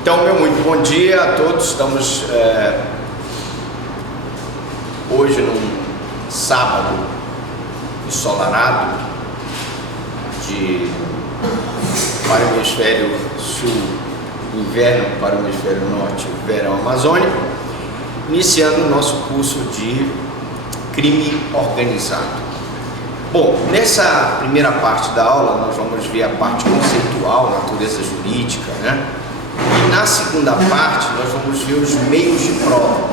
Então, meu muito bom dia a todos. Estamos hoje num sábado ensolarado para o hemisfério sul, inverno para o hemisfério norte, verão amazônico, iniciando o nosso curso de crime organizado. Bom, nessa primeira parte da aula nós vamos ver a parte conceitual, natureza jurídica, né? E na segunda parte nós vamos ver os meios de prova,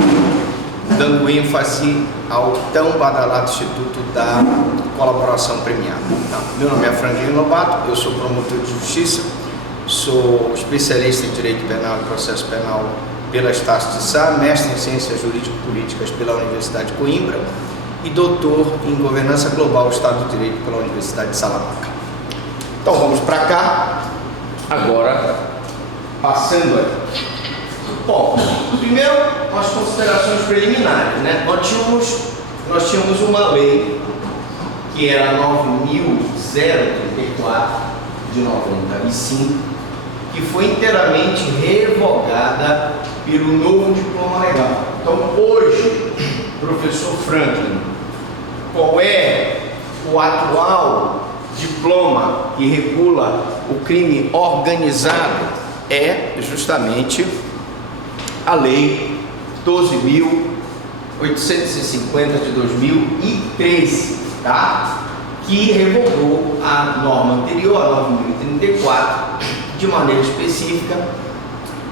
dando ênfase ao tão badalado Instituto da Colaboração Premiada. Tá? Meu nome é Franklin Lobato, eu sou promotor de justiça, sou especialista em Direito Penal e Processo Penal pela Estácio de Sá, mestre em Ciências Jurídico-Políticas pela Universidade de Coimbra e doutor em Governança Global, Estado de Direito pela Universidade de Salamanca. Então vamos para cá, agora passando aqui. Bom, primeiro as considerações preliminares, né? Nós tínhamos uma lei que era 9.034 de 95, que foi inteiramente revogada pelo novo diploma legal. Então hoje, professor Franklin, qual é o atual diploma que regula o crime organizado? É justamente a Lei 12.850 de 2013, tá? Que revogou a norma anterior, a 9.034, de maneira específica.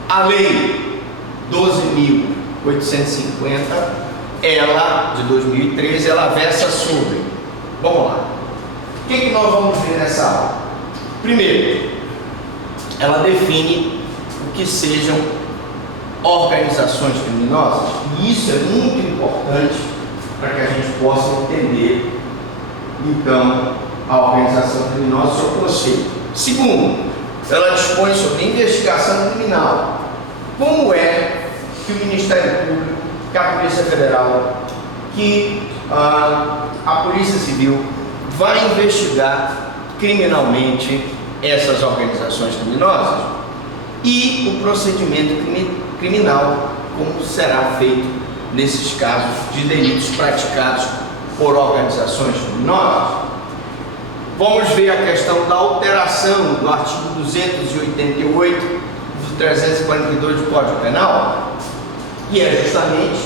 A Lei 12.850, ela, de 2013, ela versa sobre, vamos lá, o que nós vamos ver nessa aula? Primeiro, ela define o que sejam organizações criminosas, e isso é muito importante para que a gente possa entender, então, a organização criminosa, seu conceito. Segundo, ela dispõe sobre investigação criminal. Como é que o Ministério Público, que a Polícia Federal, que a Polícia Civil vai investigar criminalmente essas organizações criminosas e o procedimento criminal, como será feito nesses casos de delitos praticados por organizações criminosas. Vamos ver a questão da alteração do artigo 288 do 342 do Código Penal, que é justamente,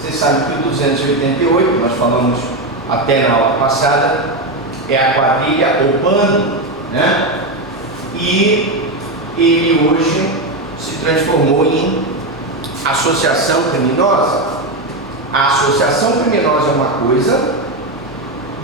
vocês sabem que o 288, nós falamos até na aula passada, é a quadrilha ou bando, né? E ele hoje se transformou em associação criminosa. A associação criminosa é uma coisa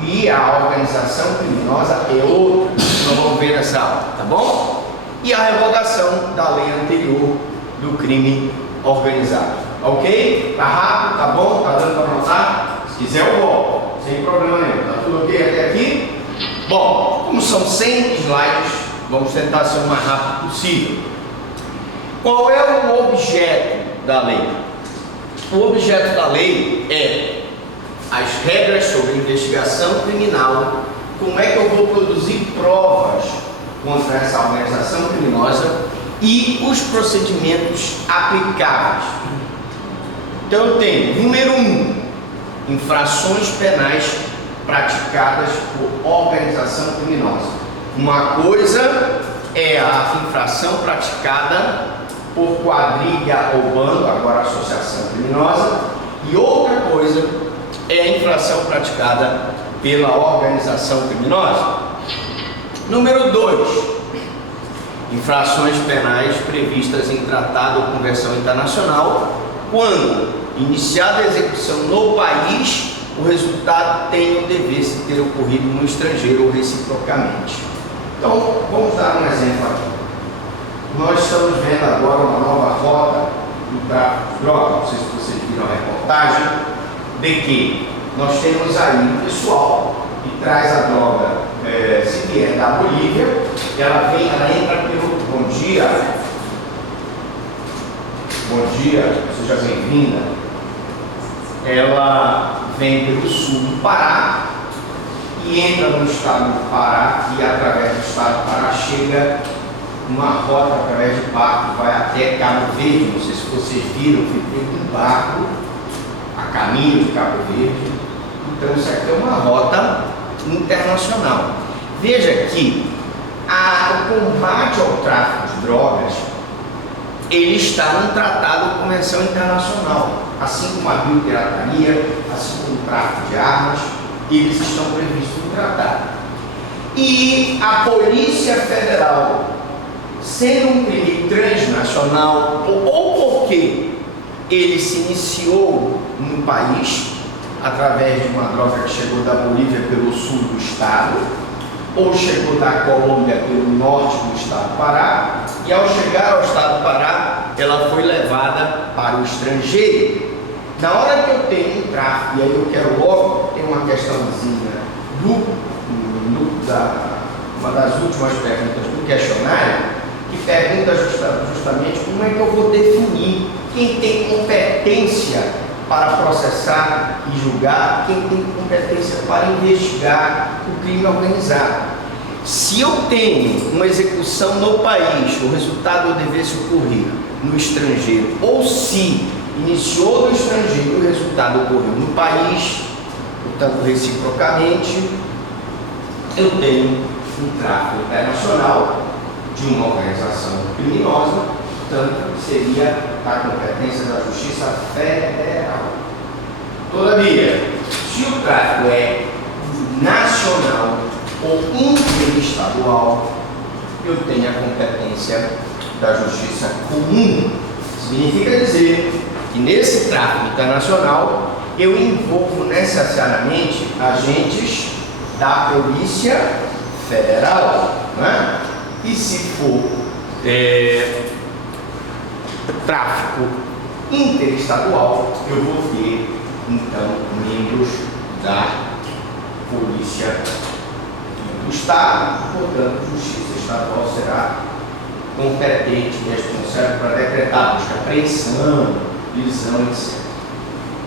e a organização criminosa é outra. Nós vamos ver nessa aula, tá bom? E a revogação da lei anterior do crime organizado. Ok? Tá rápido, tá bom? Tá dando para anotar? Se quiser eu volto, sem problema nenhum. Tá tudo ok até aqui? Bom, como são 100 slides, vamos tentar ser o mais rápido possível. Qual é o objeto da lei? O objeto da lei é as regras sobre investigação criminal, como é que eu vou produzir provas contra essa organização criminosa e os procedimentos aplicáveis. Então eu tenho, número 1, infrações penais praticadas por organização criminosa. Uma coisa é a infração praticada por quadrilha ou bando, agora associação criminosa, e outra coisa é a infração praticada pela organização criminosa. Número 2, infrações penais previstas em tratado ou convenção internacional, quando iniciada a execução no país, o resultado tem o dever se ter ocorrido no estrangeiro ou reciprocamente. Então, vamos dar um exemplo aqui. Nós estamos vendo agora uma nova rota do tráfico de drogas, não sei se vocês viram a reportagem, de que nós temos aí um pessoal que traz a droga, se vier da Bolívia, ela entra pelo... Bom dia, seja bem-vinda. Ela vem pelo sul do Pará e entra no estado do Pará e através do estado do Pará chega uma rota através de barco, vai até Cabo Verde. Não sei se vocês viram, foi feito um barco a caminho de Cabo Verde. Então isso aqui é uma rota internacional. Veja que o combate ao tráfico de drogas, ele está num tratado de convenção internacional, assim como a biopirataria, assim como o tráfico de armas, eles estão previstos no tratado. E a Polícia Federal, sendo um crime transnacional, ou porque ele se iniciou no país, através de uma droga que chegou da Bolívia pelo sul do estado, ou chegou da Colômbia pelo norte do estado do Pará, e ao chegar ao estado do Pará, ela foi levada para o estrangeiro. Na hora que eu tenho um tráfico, e aí eu quero logo ter uma questãozinha uma das últimas perguntas do questionário, que pergunta justamente como é que eu vou definir quem tem competência para processar e julgar, quem tem competência para investigar o crime organizado. Se eu tenho uma execução no país, o resultado devesse ocorrer no estrangeiro, ou se iniciou no estrangeiro e o resultado ocorreu no país, portanto, reciprocamente, eu tenho um tráfico internacional de uma organização criminosa, portanto, seria a competência da Justiça Federal. Todavia, se o tráfico é nacional ou interestadual, eu tenho a competência da Justiça Comum. Significa dizer que nesse tráfico internacional eu envolvo necessariamente agentes da Polícia Federal, né? E se for tráfico interestadual, eu vou ter então membros da Polícia do Estado, portanto, a Justiça Estadual será competente e responsável para decretar busca, apreensão, prisão, etc.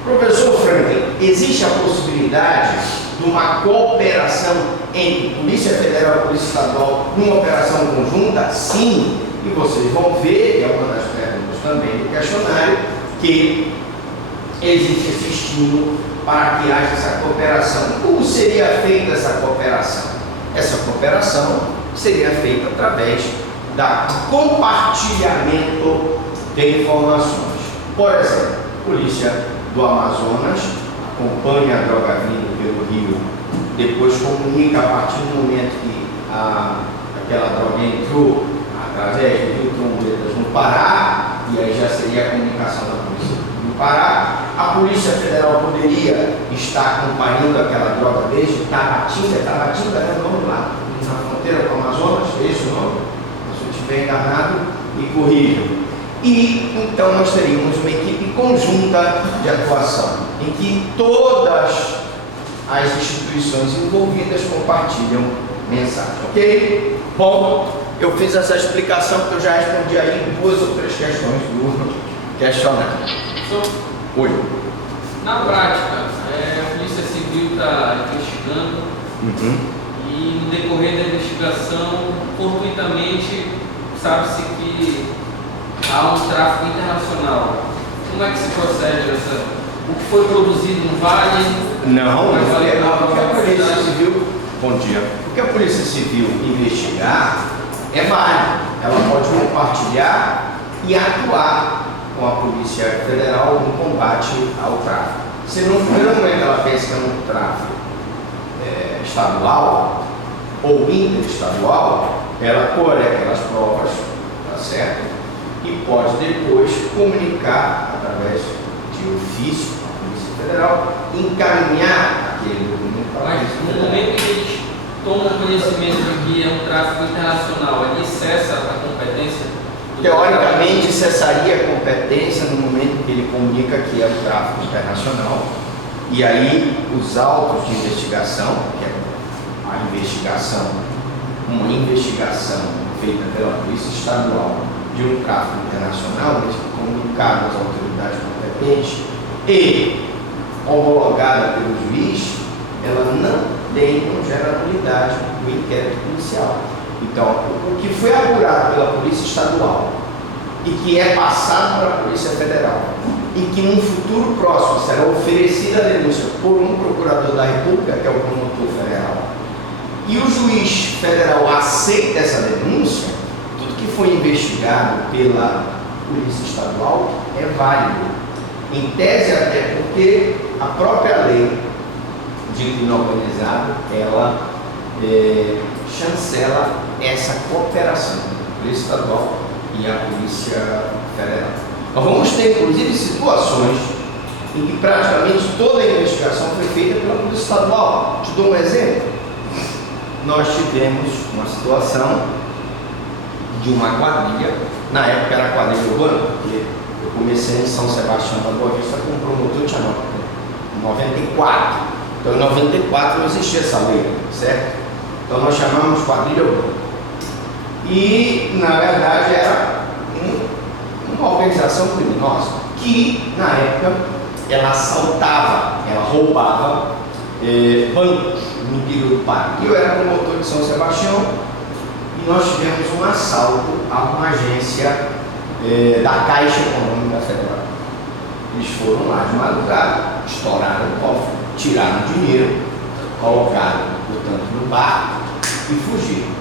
Professor Franklin, existe a possibilidade de uma cooperação entre Polícia Federal e Polícia Estadual numa operação conjunta? Sim, e vocês vão ver, é uma das perguntas também do questionário, que existe esse estímulo para que haja essa cooperação. Como seria feita essa cooperação? Essa cooperação seria feita através da compartilhamento de informações. Por exemplo, a Polícia do Amazonas acompanha a droga vindo pelo rio, depois comunica a partir do momento que aquela droga entrou através do rio Trombetas no Pará, e aí já seria a comunicação da polícia do Pará. A Polícia Federal poderia estar acompanhando aquela droga desde Tabatinga, é o nome lá, na fronteira com o Amazonas, é esse o nome? Se eu estiver enganado, me corrijam. E então nós teríamos uma equipe conjunta de atuação, em que todas as instituições envolvidas compartilham mensagem, ok? Bom, eu fiz essa explicação porque eu já respondi aí 2 ou 3 questões do questionário. Oi. Na prática, a Polícia Civil está investigando e no decorrer da investigação, fortuitamente, sabe-se que há um tráfico internacional. Como é que se procede essa? O que foi produzido não vale? Não, porque a Polícia Civil, bom dia, porque a Polícia Civil investigar é válido. Ela pode compartilhar e atuar com a Polícia Federal no combate ao tráfico. Se no primeiro momento ela pensa que é um tráfico estadual ou interestadual, ela colhe aquelas provas, tá certo? E pode depois comunicar através de ofício à Polícia Federal, encaminhar aquele documento para a Mas Polícia no Federal. momento que eles tomam conhecimento de que é um tráfico internacional, ali cessa a competência? Teoricamente cessaria a competência no momento que ele comunica que é o tráfico internacional, e aí os autos de investigação, que é uma investigação feita pela Polícia Estadual de um tráfico internacional, comunicado às autoridades competentes e homologada pelo juiz, ela não gera nulidade do inquérito policial. Então, o que foi apurado pela Polícia Estadual e que é passado para a Polícia Federal e que num futuro próximo será oferecida a denúncia por um procurador da República, que é o promotor federal, e o juiz federal aceita essa denúncia, tudo que foi investigado pela Polícia Estadual é válido. Em tese, até porque a própria lei de crime organizado, ela chancela essa cooperação a Polícia Estadual e a Polícia Federal. Nós vamos ter, inclusive, situações em que praticamente toda a investigação foi feita pela Polícia Estadual. Te dou um exemplo. Nós tivemos uma situação de uma quadrilha, na época era quadrilha urbana, porque eu comecei em São Sebastião da Boa Vista como promotor de em 94. Então em 94 não existia essa lei, certo? Então nós chamamos quadrilha urbana. E na verdade era uma organização criminosa que na época ela assaltava, ela roubava bancos no interior do Pará. Eu era promotor de São Sebastião e nós tivemos um assalto a uma agência da Caixa Econômica Federal. Eles foram lá de madrugada, estouraram o cofre, tiraram o dinheiro, colocaram, portanto, no barco e fugiram.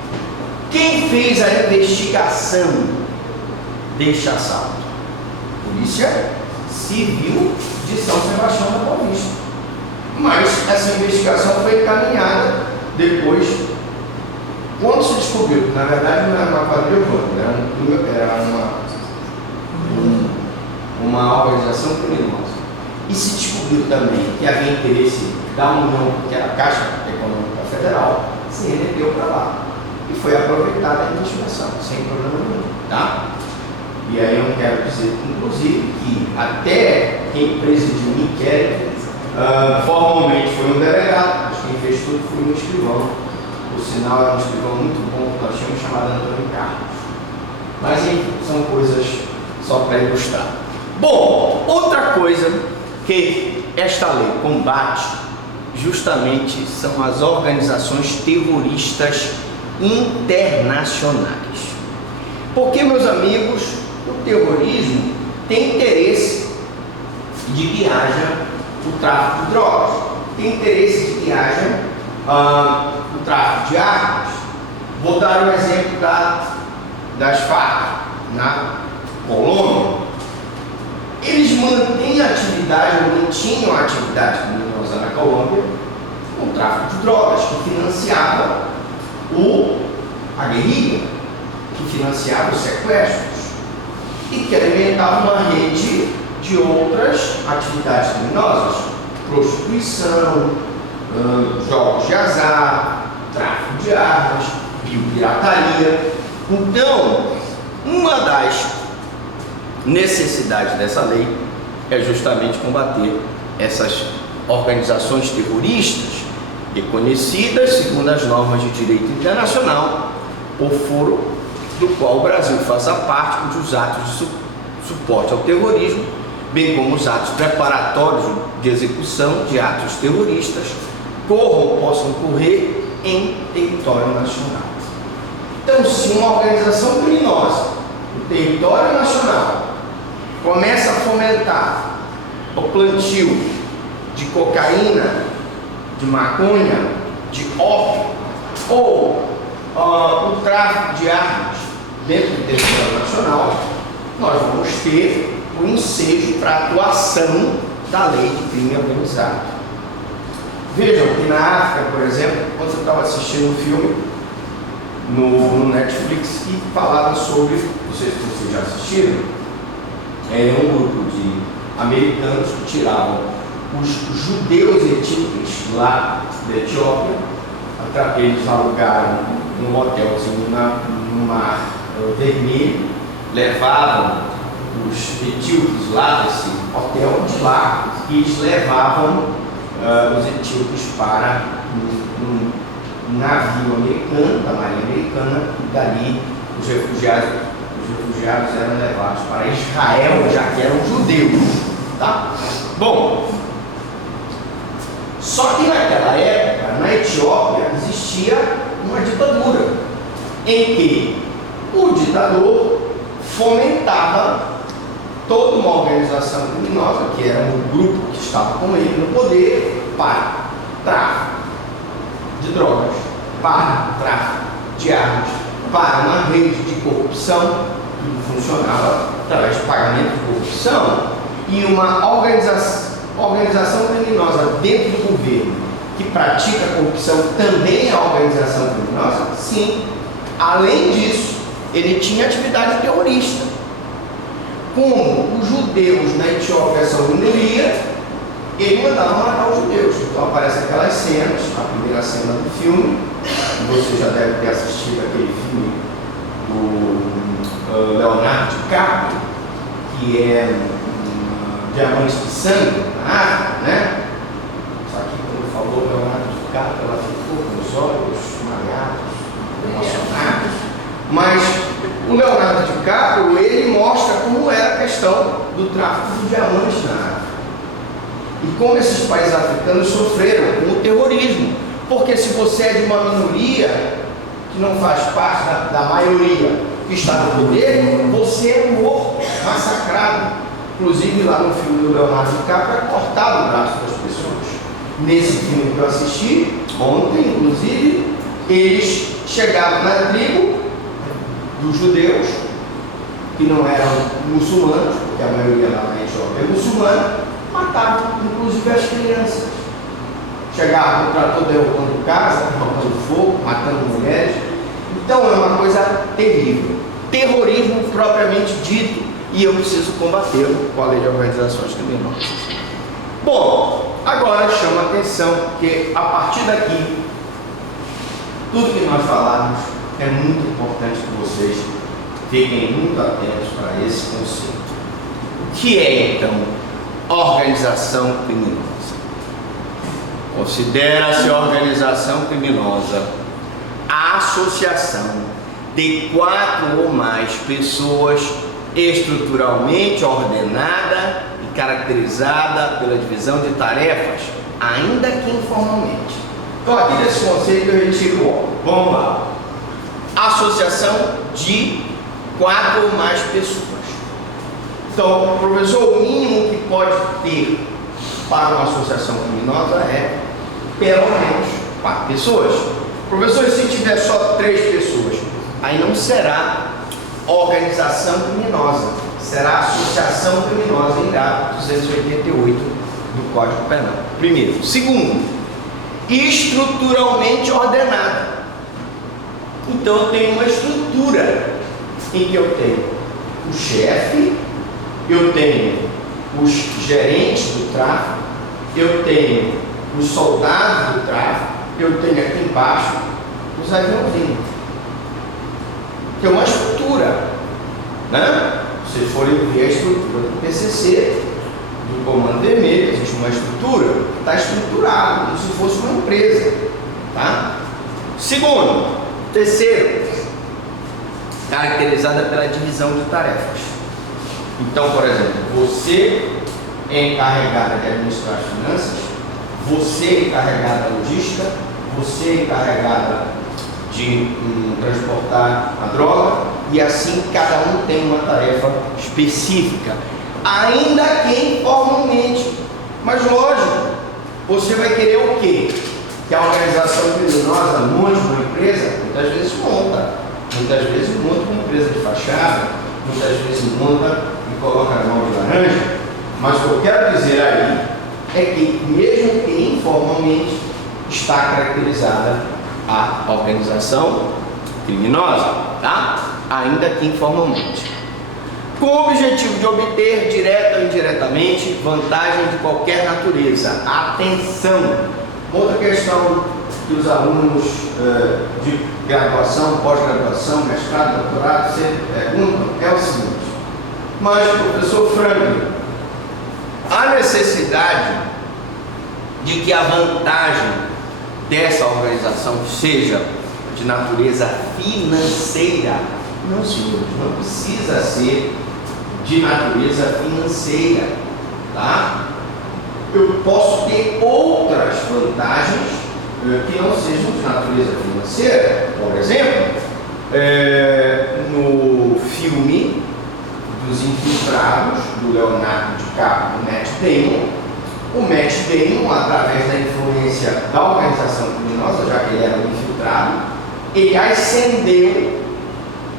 Quem fez a investigação deste assalto? Polícia Civil de São Sebastião da Boa Vista. Mas essa investigação foi encaminhada depois, quando se descobriu que na verdade não era uma quadrilha urbana, era uma organização criminosa. E se descobriu também que havia interesse da União, que era a Caixa Econômica Federal, se remeteu para lá. E foi aproveitada a investigação, sem problema nenhum, tá? E aí eu quero dizer, inclusive, que até quem presidiu o inquérito, formalmente foi um delegado, mas quem fez tudo foi um escrivão. Por sinal, era um escrivão muito bom, que nós tínhamos chamado Antônio Carlos. Mas enfim, são coisas só para ilustrar. Bom, outra coisa que esta lei combate justamente são as organizações terroristas internacionais. Porque, meus amigos, o terrorismo tem interesse de que haja o tráfico de drogas, tem interesse de que haja o tráfico de armas. Vou dar um exemplo das Farc na Colômbia. Eles mantêm atividade, ou mantinham a atividade criminosa na Colômbia com o tráfico de drogas, que financiava a guerrilha, que financiava os sequestros e que alimentava uma rede de outras atividades criminosas, prostituição, jogos de azar, tráfico de armas, biopirataria. Então, uma das necessidades dessa lei é justamente combater essas organizações terroristas reconhecidas, segundo as normas de direito internacional, por foro do qual o Brasil faça parte, cujos atos de suporte ao terrorismo, bem como os atos preparatórios de execução de atos terroristas, possam ocorrer em território nacional. Então, se uma organização criminosa no território nacional começa a fomentar o plantio de cocaína, de maconha, de ópio ou o tráfico de armas dentro do território nacional, nós vamos ter o ensejo para a atuação da lei de crime organizado. Vejam que na África, por exemplo, quando eu estava assistindo um filme no Netflix que falava sobre, não sei se vocês já assistiram, um grupo de americanos que tiravam os judeus etíopes lá da Etiópia, eles alugaram um hotelzinho no Mar Vermelho, levavam os etíopes lá desse hotel, de lá eles levavam os etíopes para um navio americano, da Marinha Americana, e dali os refugiados eram levados para Israel, já que eram judeus, tá? Bom, só que naquela época, na Etiópia, existia uma ditadura. em que o ditador fomentava toda uma organização criminosa, que era um grupo que estava com ele no poder, para tráfico de drogas, para tráfico de armas, para uma rede de corrupção, tudo funcionava através de pagamento de corrupção, e uma organização criminosa dentro do governo que pratica corrupção também é organização criminosa? Sim. Além disso, ele tinha atividade terrorista. Como os judeus na Etiópia são minoria, ele mandava matar os judeus. Então aparecem aquelas cenas, a primeira cena do filme, você já deve ter assistido aquele filme do Leonardo DiCaprio, que é Diamante de Sangue, na África, né? Só que quando falou Leonardo DiCaprio, ela ficou com os olhos malhados, emocionados. Mas o Leonardo DiCaprio, ele mostra como era a questão do tráfico de diamantes na África. E como esses países africanos sofreram com o terrorismo. Porque se você é de uma minoria, que não faz parte da maioria que está no poder, você é morto, massacrado. Inclusive lá no filme do Leonardo DiCaprio é cortado o braço das pessoas. Nesse filme que eu assisti, ontem, inclusive, eles chegavam na tribo dos judeus, que não eram muçulmanos, porque a maioria lá na Etiópia é muçulmana, matavam inclusive as crianças. Chegavam com o trator derrubando casa, botando fogo, matando mulheres. Então é uma coisa terrível. Terrorismo propriamente dito. E eu preciso combatê-lo com a lei de organizações criminosas. Bom, agora chama a atenção que a partir daqui, tudo que nós falamos é muito importante que vocês fiquem muito atentos para esse conceito. O que é então organização criminosa? Considera-se organização criminosa a associação de 4 ou mais pessoas estruturalmente ordenada e caracterizada pela divisão de tarefas, ainda que informalmente. Então aqui desse conceito eu retiro o ó. Vamos lá. Associação de 4 ou mais pessoas. Então, professor, o mínimo que pode ter para uma associação criminosa é pelo menos 4 pessoas. Professor, se tiver só 3 pessoas, aí não será organização criminosa, será associação criminosa em grau 288 do Código Penal. Primeiro. Segundo, estruturalmente ordenada. Então eu tenho uma estrutura em que eu tenho o chefe, eu tenho os gerentes do tráfico, eu tenho os soldados do tráfico, eu tenho aqui embaixo os aviãozinhos. Que é uma estrutura, né? Se vocês forem ver a estrutura do PCC, do Comando Vermelho, existe uma estrutura que está estruturada, como se fosse uma empresa, tá? Segundo, terceiro, caracterizada pela divisão de tarefas. Então, por exemplo, você é encarregada de administrar as finanças, você é encarregada da logística, você é encarregada de transportar a droga, e assim cada um tem uma tarefa específica, ainda que informalmente. Mas lógico, você vai querer o quê? Que a organização criminosa monte uma empresa? Muitas vezes monta uma empresa de fachada, muitas vezes monta e coloca na mão de laranja. Mas o que eu quero dizer aí é que, mesmo que informalmente, está caracterizada a organização criminosa, tá? Ainda que informalmente, com o objetivo de obter, direta ou indiretamente, vantagem de qualquer natureza. Atenção! Outra questão que os alunos de graduação, pós-graduação, mestrado, doutorado sempre perguntam é o seguinte: mas, professor Franklin, há necessidade de que a vantagem dessa organização seja de natureza financeira? Não, senhores, não precisa ser de natureza financeira, tá? Eu posso ter outras vantagens que não sejam de natureza financeira. Por exemplo, no filme dos Infiltrados, do Leonardo DiCaprio e Matt Damon. O Matt Damon, através da influência da organização criminosa, já que ele era um infiltrado, ele ascendeu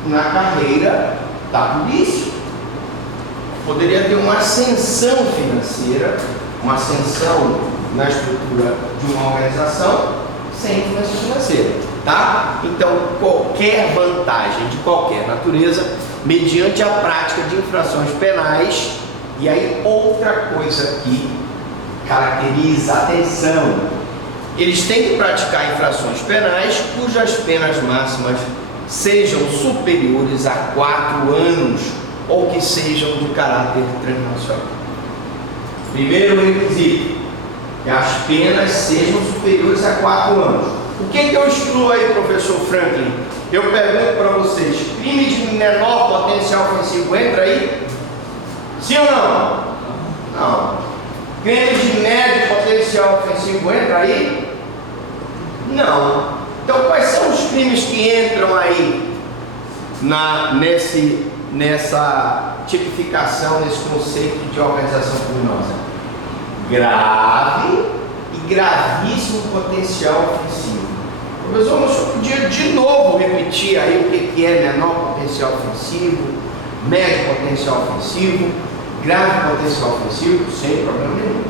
na carreira da polícia. Poderia ter uma ascensão financeira, uma ascensão na estrutura de uma organização sem influência financeira, tá? Então, qualquer vantagem de qualquer natureza, mediante a prática de infrações penais. E aí, outra coisa que caracteriza, atenção, eles têm que praticar infrações penais cujas penas máximas sejam superiores a 4 anos ou que sejam de caráter transnacional. Primeiro requisito, que as penas sejam superiores a 4 anos. O que eu excluo aí, professor Franklin? Eu pergunto para vocês, crime de menor potencial ofensivo entra aí? Sim ou não? Não. Crime de médio potencial ofensivo entra aí? Não. Então quais são os crimes que entram aí nessa tipificação, nesse conceito de organização criminosa? Grave e gravíssimo potencial ofensivo. Professor, mas eu podia de novo repetir aí o que é menor potencial ofensivo, médio potencial ofensivo, grave potencial ofensivo, sem problema nenhum.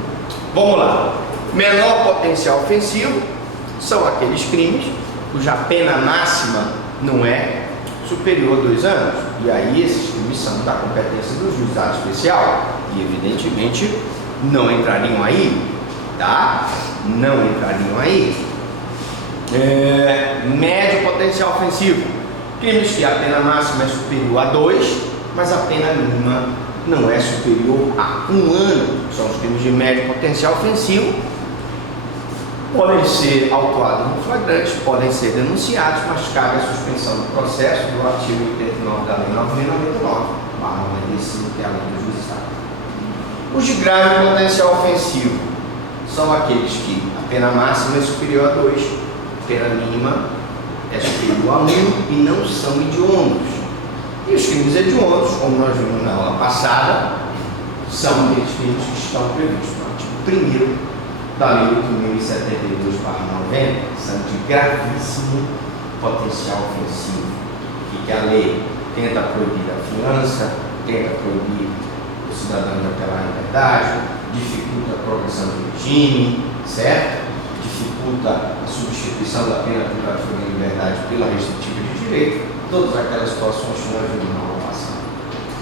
Vamos lá. Menor potencial ofensivo são aqueles crimes cuja pena máxima não é superior a 2 anos. E aí esses crimes são da competência do juizado especial e evidentemente não entrariam aí, tá? Não entrariam aí. Médio potencial ofensivo, crimes que a pena máxima é superior a 2, mas a pena mínima não é superior a 1 ano. São os crimes de médio potencial ofensivo. Podem ser autuados no flagrante, podem ser denunciados, mas cabe a suspensão do processo do artigo 89 da Lei 9.099/95, que é a lei do juizado. Os de grave potencial ofensivo são aqueles que a pena máxima é superior a 2, a pena mínima é superior a 1 e não são hediondos. E os crimes hediondos, como nós vimos na aula passada, são aqueles crimes que estão previstos no artigo 1º da Lei 8.072/90, são de gravíssimo potencial ofensivo, que a lei tenta proibir a fiança, tenta proibir o cidadão de apelar à liberdade, dificulta a progressão do regime, certo? Dificulta a substituição da pena privativa de liberdade pela restritiva de direito, todas aquelas situações que nós vimos na aula passada,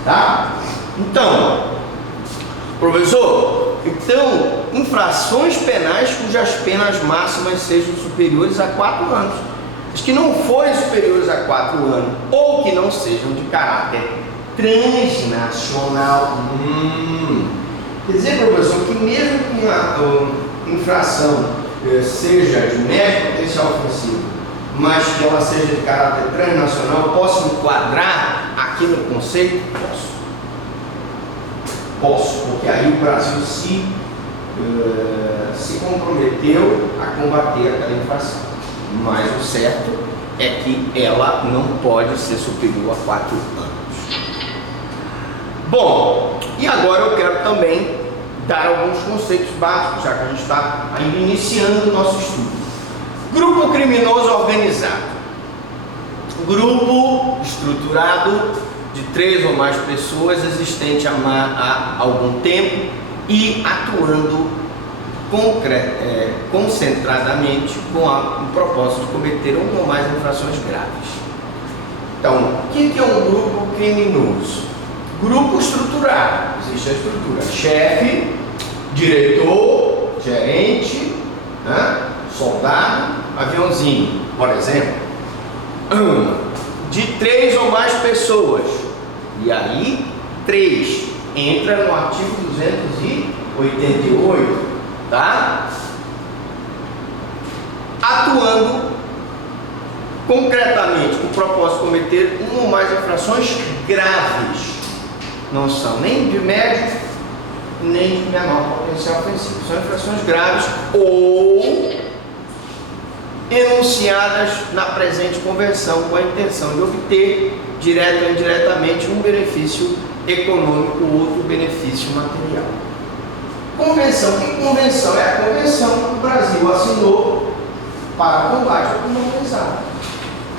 tá? Então, professor, infrações penais cujas penas máximas sejam superiores a 4 anos. As que não forem superiores a 4 anos ou que não sejam de caráter transnacional. Quer dizer, professor, que mesmo que uma infração seja de médio potencial ofensivo, mas que ela seja de caráter transnacional, eu posso enquadrar aqui no conceito? Posso, porque aí o Brasil se comprometeu a combater aquela infração. Mas o certo é que ela não pode ser superior a 4 anos. Bom, e agora eu quero também dar alguns conceitos básicos, já que a gente está ainda iniciando o nosso estudo. Grupo criminoso organizado. Grupo estruturado de 3 ou mais pessoas, existente há algum tempo e atuando concentradamente com o propósito de cometer uma ou mais infrações graves. Então, o que é um grupo criminoso? Grupo estruturado. Existe a estrutura: chefe, diretor, gerente, né? Soldado, aviãozinho, por exemplo. De 3 ou mais pessoas. E aí, 3 entra no artigo 288, tá? Atuando concretamente com o propósito de cometer uma ou mais infrações graves. Não são nem de médio, nem de menor potencial ofensivo. São infrações graves ou enunciadas na presente convenção com a intenção de obter, direta ou indiretamente, um benefício econômico ou outro benefício material. Convenção. Que convenção? É a convenção que o Brasil assinou para o combate ao crime organizado.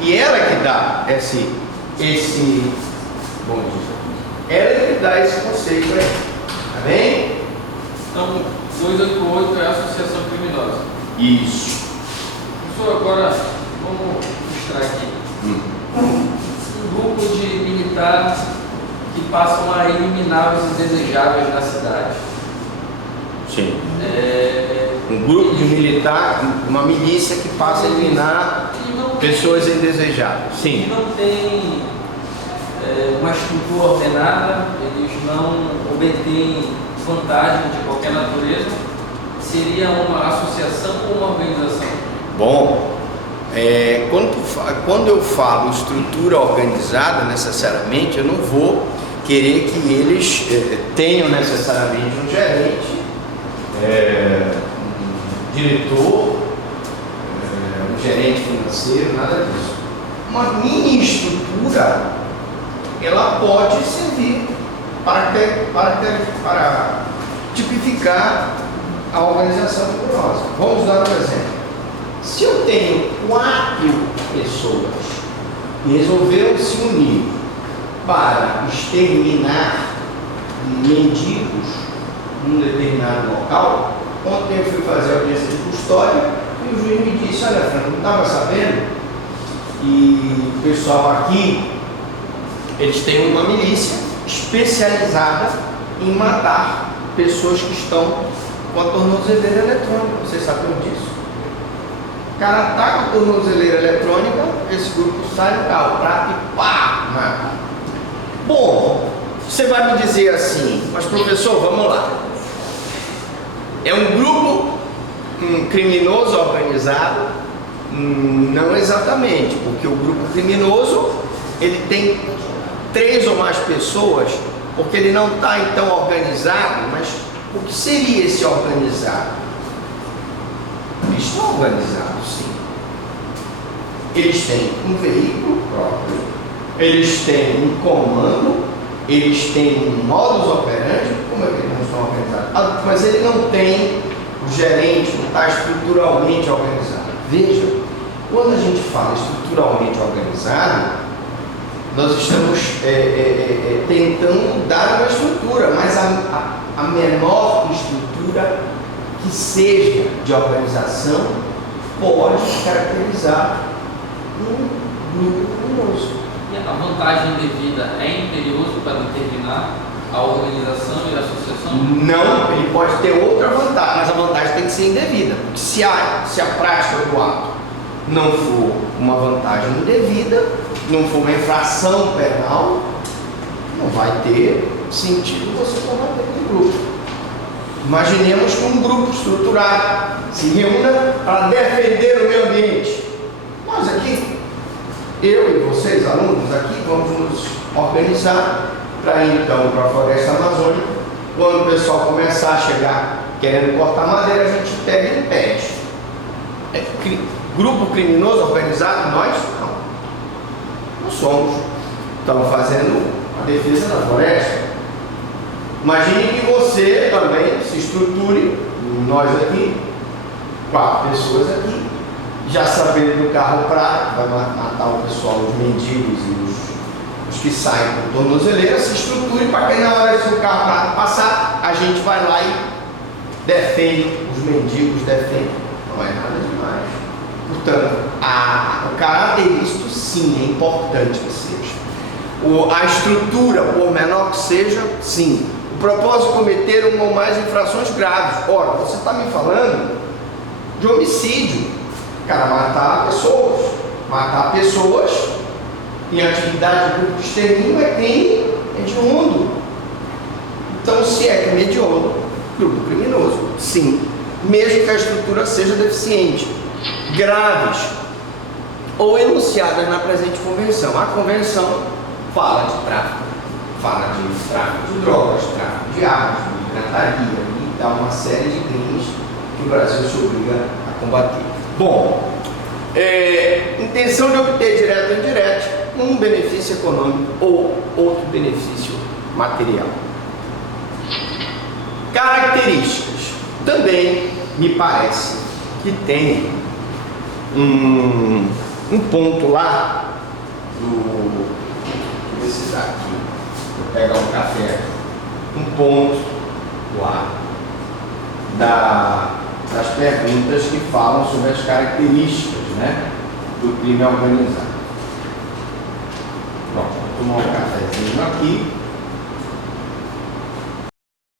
E ela que dá esse bom dia. Ela que dá esse conceito aí. Tá bem? Então, 288 é a associação criminosa. Isso. Professor, agora vamos mostrar aqui. Um grupo de militares que passam a eliminar os indesejáveis na cidade. Sim. Um grupo de militar, uma milícia que passa a eliminar pessoas indesejáveis. Sim. Eles não têm uma estrutura ordenada, eles não obtêm vantagem de qualquer natureza. Seria uma associação ou uma organização? Bom, quando eu falo estrutura organizada, necessariamente, eu não vou querer que eles tenham necessariamente um gerente, um diretor, um gerente financeiro, nada disso. Uma mini estrutura, ela pode servir para tipificar a organização criminosa. Vamos dar um exemplo. Se eu tenho 4 pessoas que resolveram se unir para exterminar mendigos num determinado local, ontem eu fui fazer a audiência de custódia e o juiz me disse: olha, Franco, não estava sabendo? E o pessoal aqui, eles têm uma milícia especializada em matar pessoas que estão com a tornozeleira eletrônica. Vocês sabiam disso? O cara ataca a tornozeleira eletrônica, esse grupo sai do carro, prata e pá, mata. Bom, você vai me dizer assim: mas professor, vamos lá. É um grupo criminoso organizado? Não exatamente, porque o grupo criminoso ele tem 3 ou mais pessoas, porque ele não está então organizado. Mas o que seria esse organizado? Eles estão organizados, sim. Eles têm um veículo próprio, eles têm um comando, eles têm um modus operandi. Como é que eles não estão organizados? Mas ele não tem o gerente, não está estruturalmente organizado. Veja, quando a gente fala estruturalmente organizado, nós estamos tentando dar uma estrutura, mas a menor estrutura que seja de organização pode caracterizar um grupo criminoso. E a vantagem devida é imperioso para determinar a organização e a associação? Não, ele pode ter outra vantagem, mas a vantagem tem que ser indevida. Porque se a prática do ato não for uma vantagem indevida, não for uma infração penal, não vai ter sentido você combater aquele grupo. Imaginemos que um grupo estruturado se reúna para defender o meio ambiente. Nós aqui, eu e vocês, alunos aqui, vamos nos organizar para ir então para a floresta amazônica. Quando o pessoal começar a chegar querendo cortar madeira, a gente pega e impede. Grupo criminoso organizado, nós não somos. Estamos fazendo a defesa da floresta. Imagine que você também se estruture, nós aqui, 4 pessoas aqui, já sabendo do carro prata, vai matar o pessoal, os mendigos e os que saem com tornozeleira, se estruture para que na hora que o carro prata passar, a gente vai lá e defende os mendigos, defende. Não é nada demais. Portanto, o caráter isto sim é importante que seja. A estrutura, por menor que seja, sim. O propósito de cometer uma ou mais infrações graves. Ora, você está me falando de homicídio. Cara, matar pessoas em atividade de grupo de extermínio é crime hediondo. Então, se é crime hediondo, grupo criminoso, sim, mesmo que a estrutura seja deficiente. Graves ou enunciadas na presente convenção. A convenção fala de tráfico de drogas, tráfico de armas, de pirataria, e dá uma série de crimes que o Brasil se obriga a combater. Bom, Intenção de obter direto ou indireto um benefício econômico ou outro benefício material. Características. Também me parece que tem um ponto lá do... Deixa eu ver se dá aqui. Vou pegar um café. Um ponto lá das perguntas que falam sobre as características, né, do crime organizado. Bom, vou tomar um cafezinho aqui.